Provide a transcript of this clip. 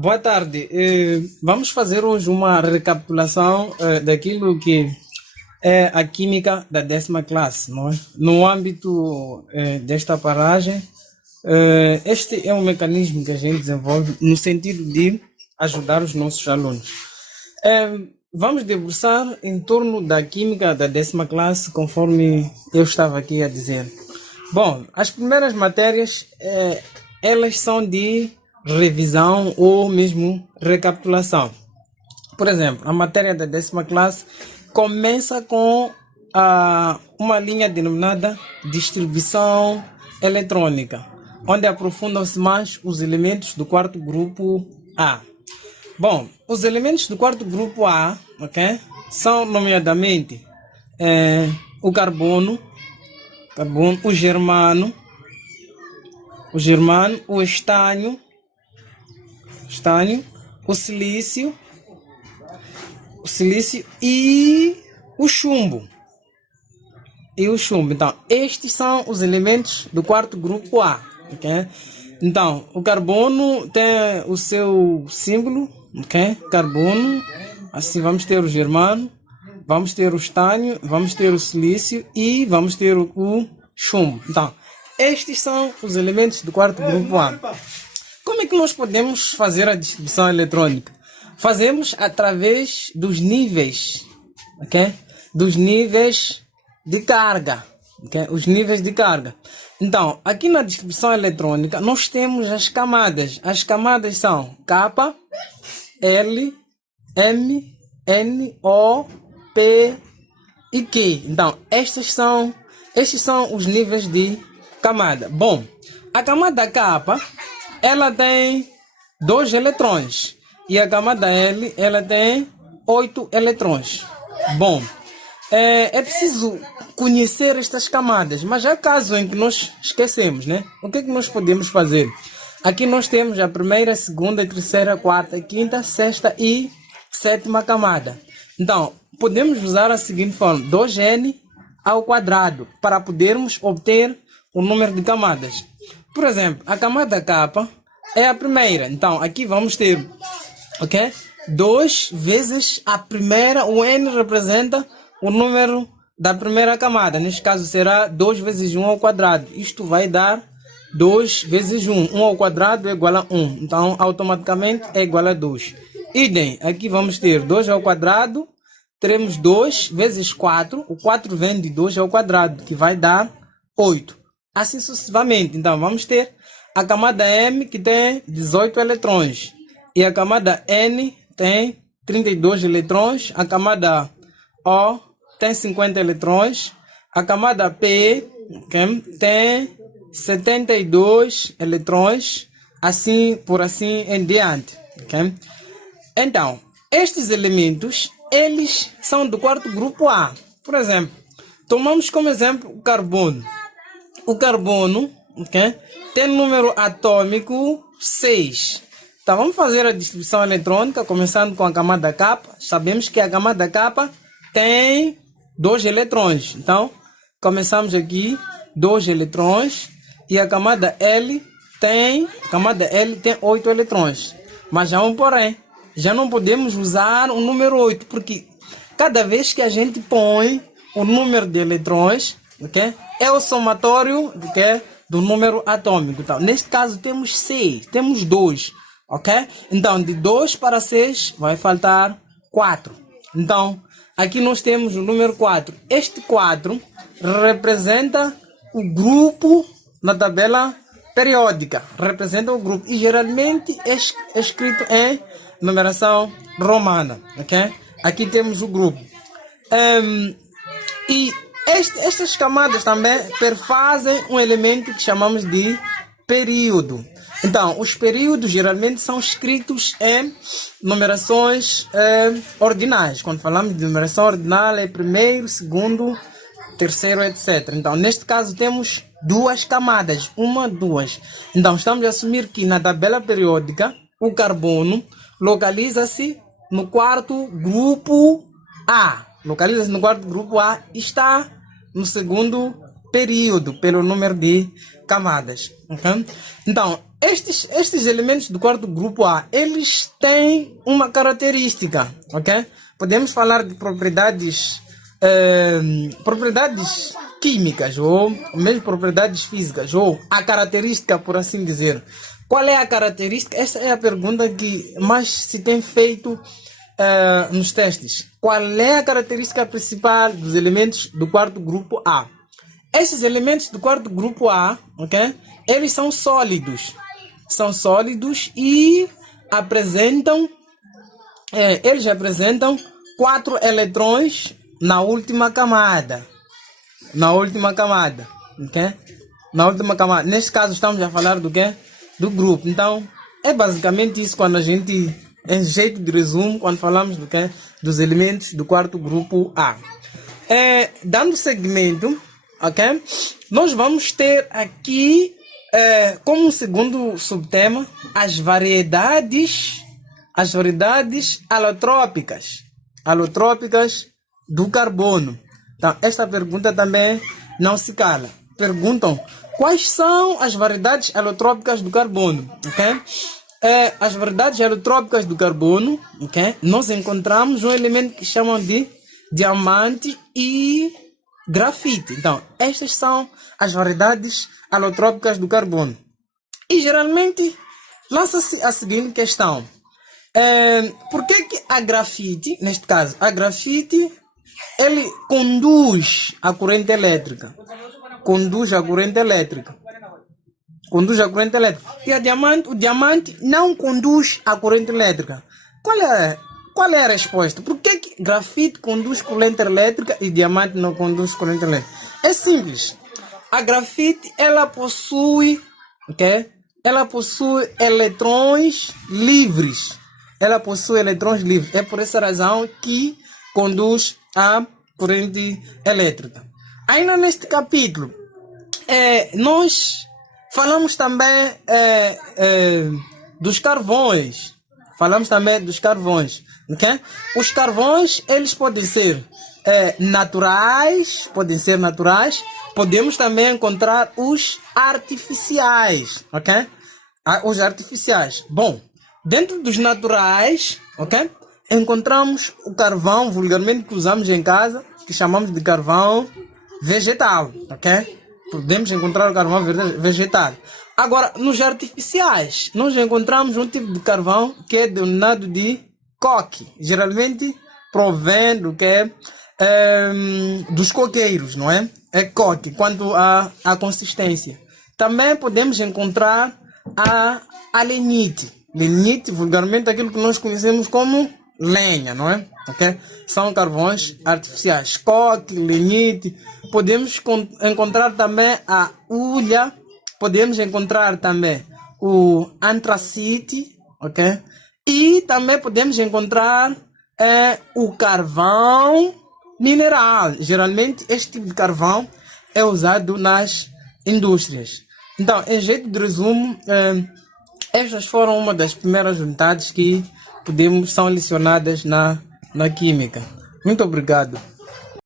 Boa tarde. Vamos fazer hoje uma recapitulação daquilo que é a química da 10ª classe, não é? No âmbito desta paragem, este é um mecanismo que a gente desenvolve no sentido de ajudar os nossos alunos. Vamos debruçar em torno da química da 10ª classe, conforme eu estava aqui a dizer. Bom, as primeiras matérias, elas são de revisão ou mesmo recapitulação. Por exemplo, a matéria da 10ª classe começa com uma linha denominada distribuição eletrônica, onde aprofundam-se mais os elementos do quarto grupo A. Bom, os elementos do quarto grupo A, ok, são nomeadamente o carbono, o germano, o estânio, o silício e o chumbo. Então, estes são os elementos do quarto grupo A. Okay? Então, o carbono tem o seu símbolo, okay? Carbono. Assim, vamos ter o germano, vamos ter o estânio, vamos ter o silício e vamos ter o chumbo. Então, estes são os elementos do quarto grupo A. Como é que nós podemos fazer a distribuição eletrônica? Fazemos através dos níveis, ok? Dos níveis de carga, ok? Os níveis de carga. Então, aqui na distribuição eletrônica, nós temos as camadas. As camadas são K, L, M, N, O, P e Q. Então, estes são os níveis de camada. Bom, a camada K, ela tem 2 eletrões e a camada L, ela tem 8 eletrões. Bom, é preciso conhecer estas camadas, mas há casos em que nós esquecemos, né? O que é que nós podemos fazer? Aqui nós temos a primeira, segunda, terceira, quarta, quinta, sexta e sétima camada. Então, podemos usar a seguinte forma: 2n ao quadrado para podermos obter o número de camadas. Por exemplo, a camada K é a primeira. Então, aqui vamos ter, ok? 2 vezes a primeira, o n representa o número da primeira camada. Neste caso será 2 vezes 1 ao quadrado. Isto vai dar 2 vezes 1. 1 ao quadrado é igual a 1. Então, automaticamente é igual a 2. Idem, aqui vamos ter 2 ao quadrado. Teremos 2 vezes 4. O 4 vem de 2 ao quadrado, que vai dar 8. Assim sucessivamente. Então, vamos ter a camada M, que tem 18 eletrões. E a camada N tem 32 eletrões. A camada O tem 50 eletrões. A camada P, okay, tem 72 eletrões. Assim em diante. Okay? Então, estes elementos, eles são do quarto grupo A. Por exemplo, tomamos como exemplo o carbono. O carbono, okay, tem número atômico 6. Então, vamos fazer a distribuição eletrônica, começando com a camada K. Sabemos que a camada K tem 2 eletrões. Então, começamos aqui, 2 eletrões. E a camada L tem 8 eletrões. Mas há um porém. Já não podemos usar o número 8, porque cada vez que a gente põe o número de eletrões, okay, é o somatório do número atômico. Então, neste caso temos 6, temos 2, ok? Então, de 2 para 6 vai faltar 4. Então, aqui nós temos o número 4. Este 4 representa o grupo na tabela periódica. Representa o grupo e geralmente é escrito em numeração romana, ok? Aqui temos o grupo. E estas camadas também perfazem um elemento que chamamos de período. Então, os períodos geralmente são escritos em numerações ordinais. Quando falamos de numeração ordinal, é primeiro, segundo, terceiro, etc. Então, neste caso, temos 2 camadas. 1, 2. Então, estamos a assumir que na tabela periódica, o carbono localiza-se no quarto grupo A. Localiza-se no quarto grupo A e está no segundo período, pelo número de camadas. Ok? Então, estes elementos do quarto grupo A, eles têm uma característica, ok? Podemos falar de propriedades químicas ou mesmo propriedades físicas ou a característica, por assim dizer. Qual é a característica? Essa é a pergunta que mais se tem feito nos testes. Qual é a característica principal dos elementos do quarto grupo A? Esses elementos do quarto grupo A, ok? Eles são sólidos. São sólidos e eles apresentam 4 eletrões na última camada. Na última camada, ok? Na última camada. Neste caso estamos a falar do quê? Do grupo. Então, é basicamente isso quando a gente, em jeito de resumo, quando falamos do quê? Dos elementos do quarto grupo A. Dando seguimento, ok? Nós vamos ter aqui como segundo subtema as variedades alotrópicas do carbono. Então, esta pergunta também não se cala. Perguntam quais são as variedades alotrópicas do carbono, ok? As variedades alotrópicas do carbono, ok? Nós encontramos um elemento que chamam de diamante e grafite. Então, estas são as variedades alotrópicas do carbono. E geralmente lança-se a seguinte questão: por que a grafite, neste caso, a grafite, ele conduz a corrente elétrica? Conduz a corrente elétrica. E o diamante não conduz a corrente elétrica. Qual é a resposta? Por que grafite conduz corrente elétrica e diamante não conduz corrente elétrica? É simples. A grafite, ela possui eletrões livres. É por essa razão que conduz a corrente elétrica. Ainda neste capítulo, nós falamos também dos carvões. Okay? Os carvões, eles podem ser naturais. Podemos também encontrar os artificiais, ok? Os artificiais. Bom, dentro dos naturais, ok? Encontramos o carvão, vulgarmente, que usamos em casa, que chamamos de carvão vegetal, ok? Podemos encontrar o carvão vegetal. Agora, nos artificiais, nós encontramos um tipo de carvão que é denominado de coque. Geralmente provém do que dos coqueiros, não é? É coque, quanto à consistência. Também podemos encontrar a lenite. Lenite, vulgarmente, aquilo que nós conhecemos como lenha, não é? Okay? São carvões artificiais. Coque, lenite. Podemos encontrar também a hulha. Podemos encontrar também o antracite, ok? E também podemos encontrar o carvão mineral. Geralmente este tipo de carvão é usado nas indústrias. Então, em jeito de resumo, estas foram uma das primeiras unidades que são lecionadas na química. Muito obrigado.